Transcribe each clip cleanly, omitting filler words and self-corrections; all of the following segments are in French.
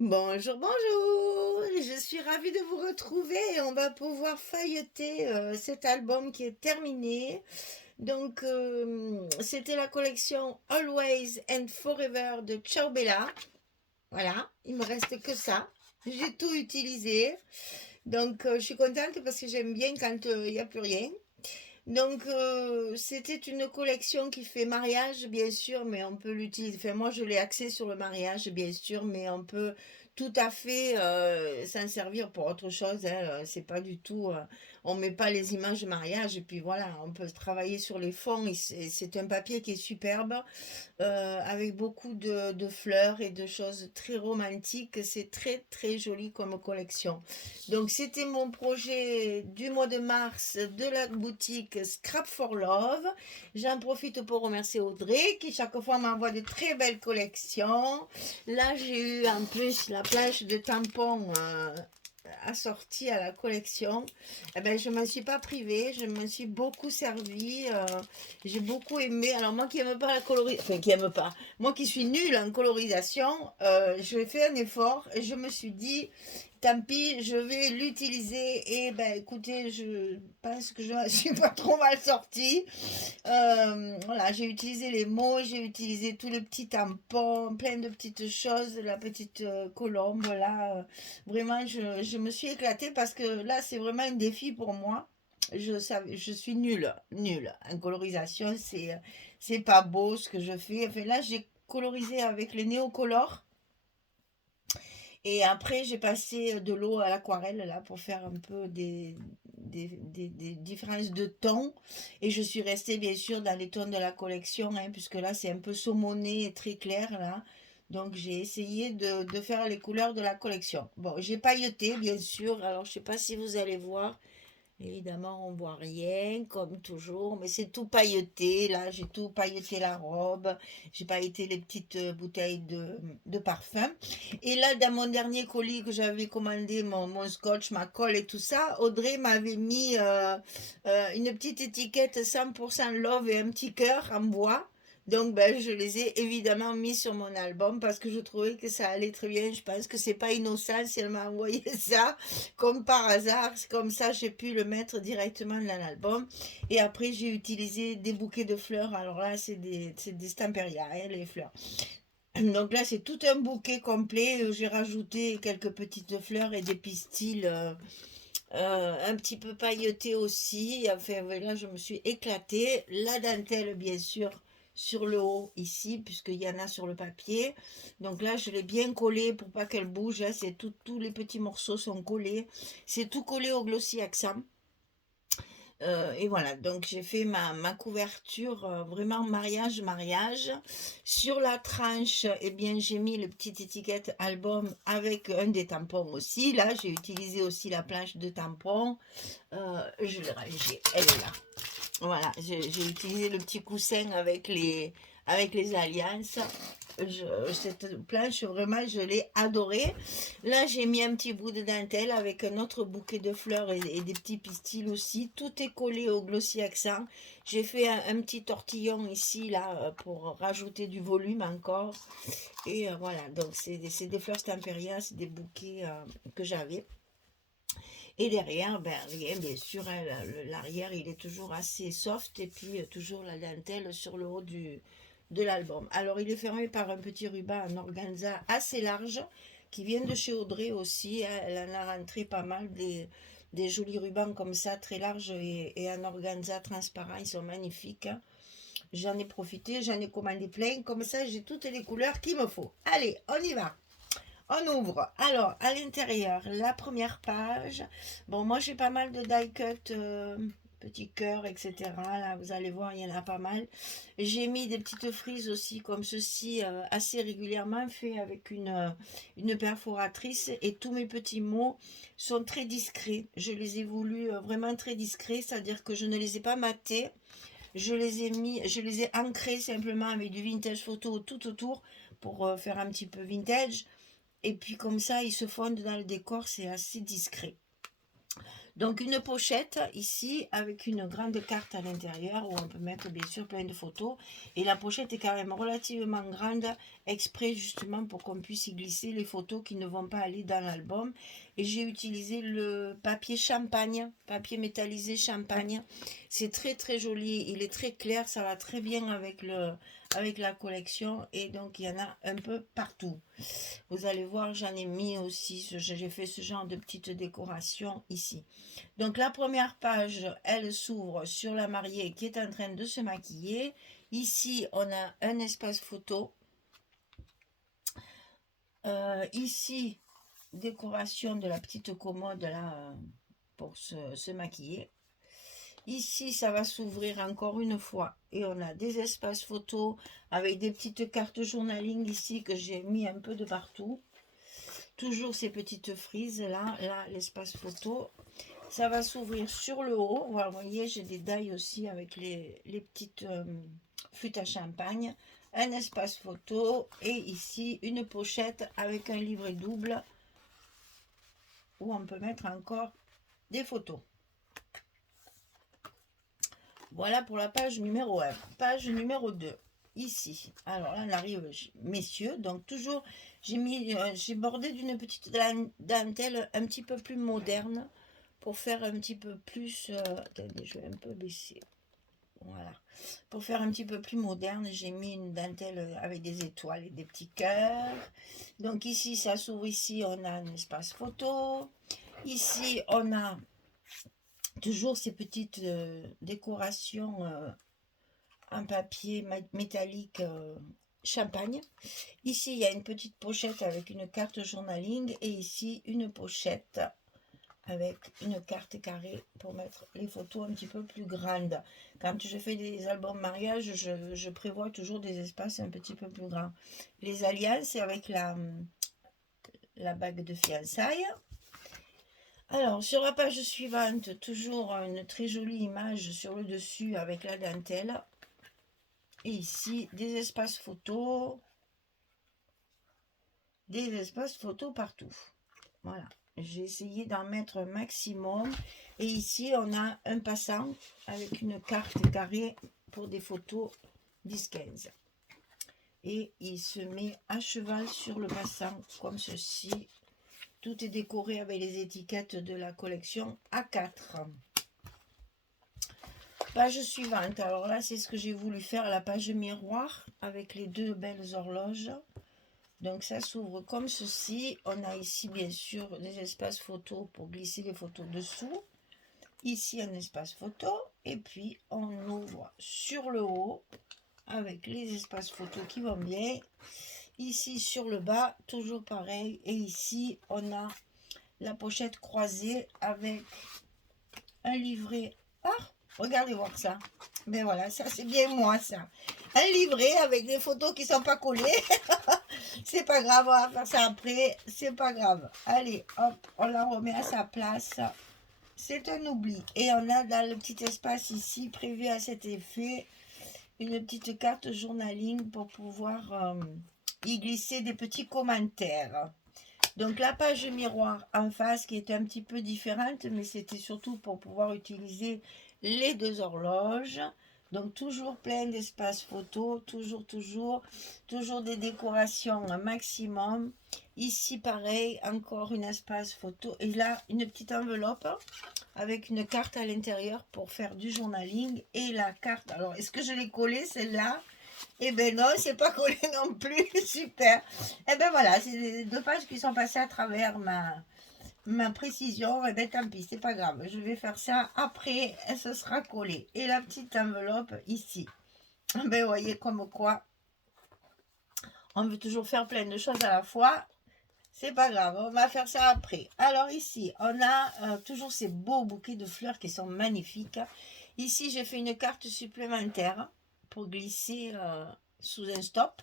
Bonjour, bonjour! Je suis ravie de vous retrouver et on va pouvoir feuilleter cet album qui est terminé. Donc, c'était la collection Always and Forever de Ciao Bella. Voilà, il me reste que ça. J'ai tout utilisé. Donc, je suis contente parce que j'aime bien quand il n'y a plus rien. Donc, c'était une collection qui fait mariage, bien sûr, mais on peut l'utiliser. Enfin, moi, je l'ai axée sur le mariage, bien sûr, mais on peut tout à fait s'en servir pour autre chose, hein. C'est pas du tout. On met pas les images de mariage, et puis voilà, on peut travailler sur les fonds. Et c'est un papier qui est superbe, avec beaucoup de fleurs et de choses très romantiques. C'est très très joli comme collection. Donc c'était mon projet du mois de mars de la boutique Scrap for Love. J'en profite pour remercier Audrey qui chaque fois m'envoie de très belles collections. Là j'ai eu en plus la planche de tampons assortie à la collection. Eh ben, je ne m'en suis pas privée, je m'en suis beaucoup servi, j'ai beaucoup aimé. Alors moi qui n'aime pas la colorisation, enfin qui aime pas, moi qui suis nulle en colorisation, je fait un effort et je me suis dit, tant pis, je vais l'utiliser. Et ben écoutez, je pense que je ne suis pas trop mal sortie. Voilà, j'ai utilisé les mots, j'ai utilisé tous les petits tampons, plein de petites choses, la petite colombe, là. Vraiment, je me suis éclatée parce que là, c'est vraiment un défi pour moi. Je suis nulle en colorisation, c'est pas beau ce que je fais. Enfin, là, j'ai colorisé avec les néocolores. Et après, j'ai passé de l'eau à l'aquarelle là pour faire un peu des différences de tons. Et je suis restée bien sûr dans les tons de la collection, hein, puisque là c'est un peu saumoné et très clair là. Donc j'ai essayé de faire les couleurs de la collection. Bon, j'ai pailleté bien sûr. Alors je sais pas si vous allez voir. Évidemment, on voit rien, comme toujours, mais c'est tout pailleté. Là, j'ai tout pailleté la robe, j'ai pailleté les petites bouteilles de parfum. Et là, dans mon dernier colis que j'avais commandé, mon scotch, ma colle et tout ça, Audrey m'avait mis une petite étiquette 100% love et un petit cœur en bois. Donc, ben, je les ai évidemment mis sur mon album parce que je trouvais que ça allait très bien. Je pense que c'est pas innocent si elle m'a envoyé ça comme par hasard. C'est comme ça, j'ai pu le mettre directement dans l'album. Et après, j'ai utilisé des bouquets de fleurs. Alors là, c'est des Stamperia, hein, les fleurs. Donc là, c'est tout un bouquet complet. J'ai rajouté quelques petites fleurs et des pistils un petit peu pailletés aussi. Enfin, là, je me suis éclatée. La dentelle, bien sûr, sur le haut ici, puisqu'il y en a sur le papier. Donc là, je l'ai bien collé pour pas qu'elle bouge, hein. C'est tous les petits morceaux sont collés. C'est tout collé au glossy accent. Et voilà, donc j'ai fait ma couverture, vraiment mariage. Sur la tranche, eh bien, j'ai mis le petit étiquette album avec un des tampons aussi. Là, j'ai utilisé aussi la planche de tampons. Je l'ai rangée, elle est là. Voilà, j'ai utilisé le petit coussin avec les alliances. Cette planche, vraiment, je l'ai adorée. Là, j'ai mis un petit bout de dentelle avec un autre bouquet de fleurs et des petits pistils aussi. Tout est collé au glossy accent. J'ai fait un petit tortillon ici, là, pour rajouter du volume encore. Et voilà, donc c'est des fleurs Stamperia, c'est des bouquets que j'avais. Et derrière, ben, rien, bien sûr, hein, l'arrière, il est toujours assez soft et puis toujours la dentelle sur le haut de l'album. Alors, il est fermé par un petit ruban en organza assez large qui vient de chez Audrey aussi, hein. Elle en a rentré pas mal des jolis rubans comme ça, très larges et en organza transparent. Ils sont magnifiques, hein. J'en ai profité, j'en ai commandé plein. Comme ça, j'ai toutes les couleurs qu'il me faut. Allez, on y va! On ouvre. Alors, à l'intérieur, la première page. Bon, moi, j'ai pas mal de die cut, petits cœurs, etc. Là, vous allez voir, il y en a pas mal. J'ai mis des petites frises aussi, comme ceci, assez régulièrement, fait avec une perforatrice. Et tous mes petits mots sont très discrets. Je les ai voulu vraiment très discrets, c'est-à-dire que je ne les ai pas matés. Je les ai ancrés simplement avec du vintage photo tout autour pour faire un petit peu vintage. Et puis comme ça, ils se fondent dans le décor, c'est assez discret. Donc une pochette ici avec une grande carte à l'intérieur où on peut mettre bien sûr plein de photos. Et la pochette est quand même relativement grande, exprès justement pour qu'on puisse y glisser les photos qui ne vont pas aller dans l'album. Et j'ai utilisé le papier champagne, papier métallisé champagne. C'est très très joli, il est très clair, ça va très bien avec la collection. Et donc il y en a un peu partout. Vous allez voir, j'en ai mis aussi, j'ai fait ce genre de petite décoration ici. Donc la première page, elle s'ouvre sur la mariée qui est en train de se maquiller. Ici, on a un espace photo. Ici, décoration de la petite commode là pour se maquiller. Ici, ça va s'ouvrir encore une fois et on a des espaces photos avec des petites cartes journaling ici que j'ai mis un peu de partout. Toujours ces petites frises là, l'espace photo. Ça va s'ouvrir sur le haut. Voilà, vous voyez, j'ai des dailles aussi avec les petites flûtes à champagne. Un espace photo et ici une pochette avec un livret double où on peut mettre encore des photos. Voilà pour la page numéro 1. Page numéro 2. Ici. Alors là, on arrive, messieurs. Donc toujours, j'ai bordé d'une petite dentelle un petit peu plus moderne pour faire un petit peu plus... attendez, je vais un peu baisser. Voilà. Pour faire un petit peu plus moderne, j'ai mis une dentelle avec des étoiles et des petits cœurs. Donc ici, ça s'ouvre ici, on a un espace photo. Ici, on a toujours ces petites décorations en papier métallique champagne. Ici, il y a une petite pochette avec une carte journaling et ici, une pochette avec une carte carrée pour mettre les photos un petit peu plus grandes. Quand je fais des albums mariage, je prévois toujours des espaces un petit peu plus grands. Les alliances, c'est avec la bague de fiançailles. Alors, sur la page suivante, toujours une très jolie image sur le dessus avec la dentelle. Et ici, des espaces photos. Des espaces photos partout. Voilà. J'ai essayé d'en mettre un maximum. Et ici, on a un passant avec une carte carrée pour des photos 10-15. Et il se met à cheval sur le passant, comme ceci. Tout est décoré avec les étiquettes de la collection A4. Page suivante. Alors là, c'est ce que j'ai voulu faire, la page miroir, avec les deux belles horloges. Donc ça s'ouvre comme ceci. On a ici bien sûr des espaces photos pour glisser les photos dessous. Ici un espace photo. Et puis on ouvre sur le haut avec les espaces photos qui vont bien. Ici sur le bas, toujours pareil. Et ici on a la pochette croisée avec un livret. Ah, regardez voir ça. Mais voilà, ça c'est bien moi ça. Un livret avec des photos qui sont pas collées. C'est pas grave, on va faire ça après. C'est pas grave. Allez, hop, on la remet à sa place. C'est un oubli. Et on a dans le petit espace ici, prévu à cet effet, une petite carte journaling pour pouvoir y glisser des petits commentaires. Donc la page miroir en face qui est un petit peu différente, mais c'était surtout pour pouvoir utiliser les deux horloges. Donc toujours plein d'espaces photos, toujours des décorations un maximum. Ici pareil, encore un espace photo. Et là, une petite enveloppe avec une carte à l'intérieur pour faire du journaling. Et la carte, alors est-ce que je l'ai collée celle-là? Eh ben non, c'est pas collé non plus, super. Eh ben voilà, c'est les deux pages qui sont passées à travers ma précision. Eh ben tant pis, c'est pas grave. Je vais faire ça après, et ce sera collé. Et la petite enveloppe ici. Eh ben vous voyez comme quoi, on veut toujours faire plein de choses à la fois. C'est pas grave, on va faire ça après. Alors ici, on a toujours ces beaux bouquets de fleurs qui sont magnifiques. Ici, j'ai fait une carte supplémentaire pour glisser sous un stop.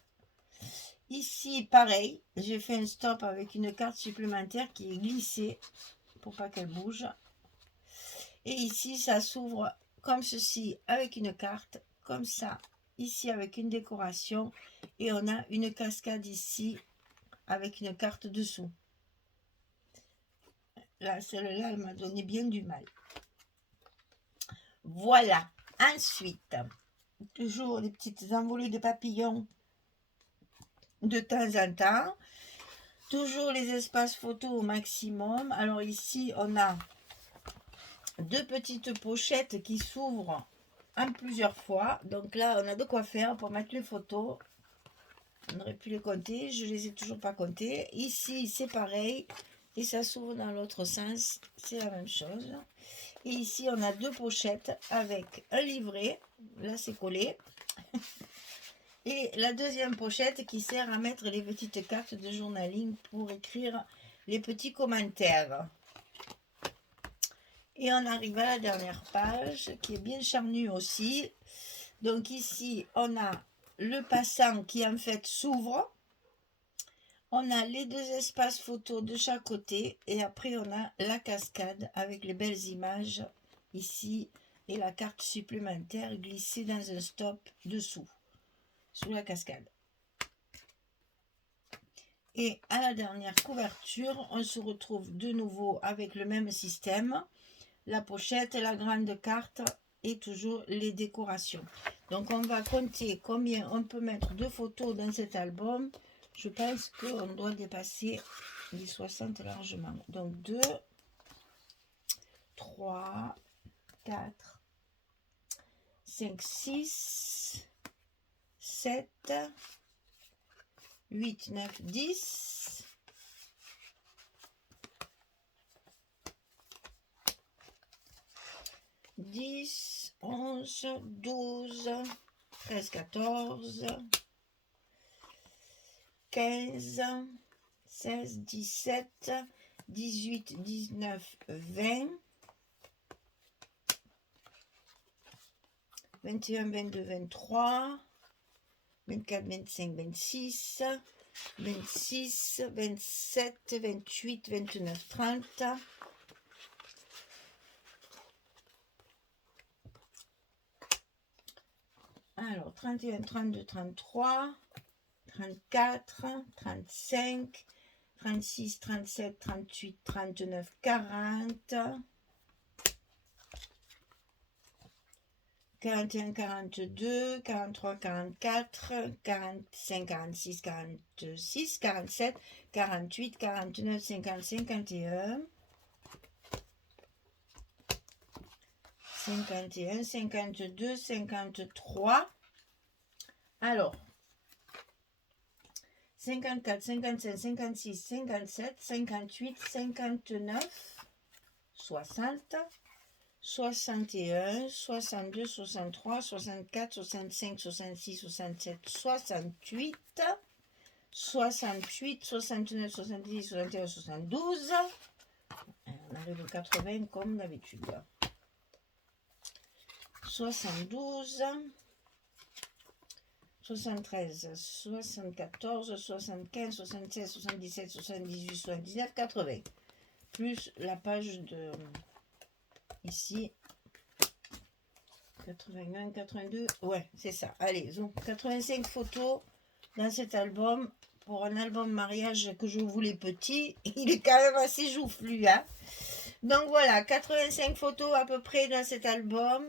Ici, pareil, j'ai fait un stop avec une carte supplémentaire qui est glissée pour pas qu'elle bouge. Et ici, ça s'ouvre comme ceci avec une carte, comme ça, ici avec une décoration. Et on a une cascade ici avec une carte dessous. Là, celle-là, elle m'a donné bien du mal. Voilà. Ensuite, toujours des petites envolées de papillons de temps en temps. Toujours les espaces photos au maximum. Alors ici, on a deux petites pochettes qui s'ouvrent en plusieurs fois. Donc là, on a de quoi faire pour mettre les photos. On aurait pu les compter. Je ne les ai toujours pas comptées. Ici, c'est pareil. Et ça s'ouvre dans l'autre sens. C'est la même chose. Et ici, on a deux pochettes avec un livret. Là, c'est collé. Et la deuxième pochette qui sert à mettre les petites cartes de journaling pour écrire les petits commentaires. Et on arrive à la dernière page qui est bien charnue aussi. Donc ici, on a le passant qui en fait s'ouvre. On a les deux espaces photos de chaque côté. Et après, on a la cascade avec les belles images ici. Et la carte supplémentaire glissée dans un stop dessous, sous la cascade. Et à la dernière couverture, on se retrouve de nouveau avec le même système. La pochette, la grande carte et toujours les décorations. Donc on va compter combien on peut mettre de photos dans cet album. Je pense qu'on doit dépasser les 60 largement. Donc 2, 3, 4, 5, 6, 7, 8, 9, 10. 10, 11, 12, 13, 14, 15, 16, 17, 18, 19, 20, 21, 22, 23, 24, 25, 26, 26, 27, 28, 29, 30. Alors, 31, 32, 33, 34, 35, 36, 37, 38, 39, 40, 41, 42, 43, 44, 45, 46, 46, 47, 48, 49, 50, 51, 51, 52, 53. Alors, 54, 55, 56, 57, 58, 59, 60, 61, 62, 63, 64, 65, 66, 67, 68, 68, 69, 70, 71, 72. On arrive au 80 comme d'habitude. 72, 73, 74, 75, 76, 77, 78, 79, 80. Plus la page de ici. 81, 82. Ouais, c'est ça. Allez, donc 85 photos dans cet album. Pour un album mariage que je voulais petit, il est quand même assez joufflu. Hein. Donc voilà, 85 photos à peu près dans cet album.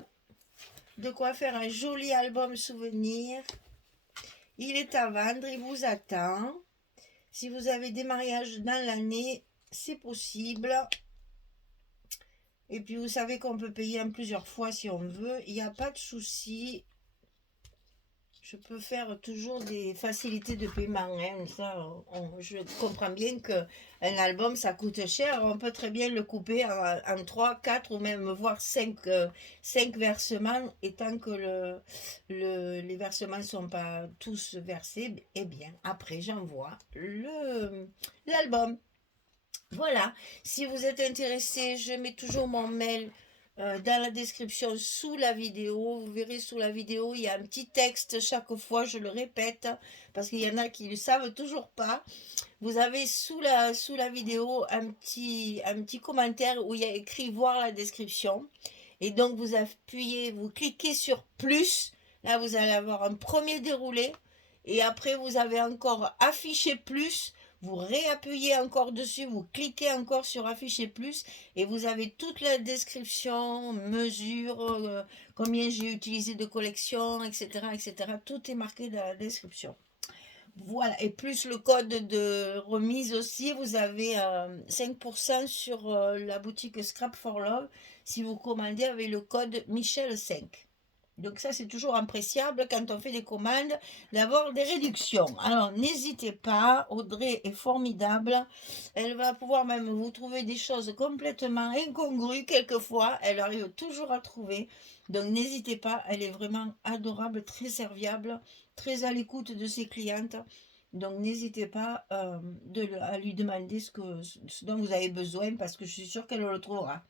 De quoi faire un joli album souvenir. Il est à vendre, il vous attend. Si vous avez des mariages dans l'année, c'est possible. Et puis vous savez qu'on peut payer en plusieurs fois si on veut. Il n'y a pas de souci. Je peux faire toujours des facilités de paiement. Hein. Ça, je comprends bien qu'un album, ça coûte cher. On peut très bien le couper en 3, 4 ou même voire 5 versements. Et tant que les versements ne sont pas tous versés, eh bien, après, j'envoie l'album. Voilà, si vous êtes intéressé, je mets toujours mon mail dans la description sous la vidéo. Vous verrez sous la vidéo, il y a un petit texte chaque fois, je le répète, parce qu'il y en a qui ne le savent toujours pas. Vous avez sous la vidéo un petit commentaire où il y a écrit voir la description. Et donc vous appuyez, vous cliquez sur plus. Là, vous allez avoir un premier déroulé. Et après, vous avez encore affiché plus. vous réappuyez encore dessus, vous cliquez encore sur afficher plus et vous avez toute la description, mesure, combien j'ai utilisé de collection, etc., etc. Tout est marqué dans la description. Voilà, et plus le code de remise aussi, vous avez 5% sur la boutique Scrap for Love si vous commandez avec le code Michel5. Donc ça, c'est toujours appréciable quand on fait des commandes d'avoir des réductions. Alors n'hésitez pas, Audrey est formidable. Elle va pouvoir même vous trouver des choses complètement incongrues quelquefois. Elle arrive toujours à trouver. Donc n'hésitez pas, elle est vraiment adorable, très serviable, très à l'écoute de ses clientes. Donc n'hésitez pas à lui demander ce dont vous avez besoin parce que je suis sûre qu'elle le trouvera.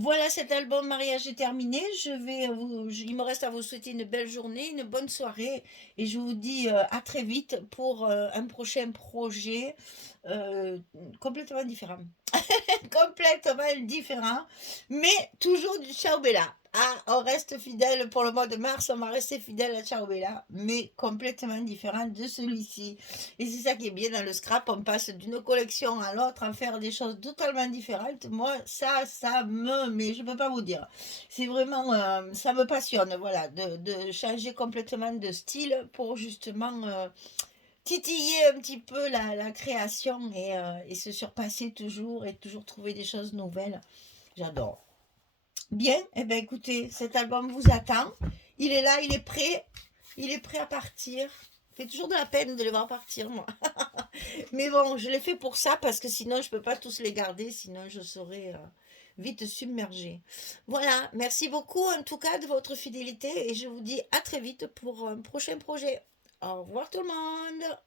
Voilà, cet album mariage est terminé. Il me reste à vous souhaiter une belle journée, une bonne soirée et je vous dis à très vite pour un prochain projet euh, complètement différent. Complètement différent, mais toujours du Ciao Bella. Ah, on reste fidèle pour le mois de mars, on va rester fidèle à Ciao Bella, mais complètement différent de celui-ci. Et c'est ça qui est bien dans le scrap, on passe d'une collection à l'autre à faire des choses totalement différentes. Moi, mais je peux pas vous dire. C'est vraiment, ça me passionne, voilà, de changer complètement de style pour justement titiller un petit peu la création et se surpasser toujours et toujours trouver des choses nouvelles. J'adore. Bien, eh bien écoutez, cet album vous attend. Il est là, il est prêt. Il est prêt à partir. Ça fait toujours de la peine de le voir partir, moi. Mais bon, je l'ai fait pour ça parce que sinon, je ne peux pas tous les garder, sinon je serais vite submergée. Voilà, merci beaucoup en tout cas de votre fidélité et je vous dis à très vite pour un prochain projet. Au revoir tout le monde.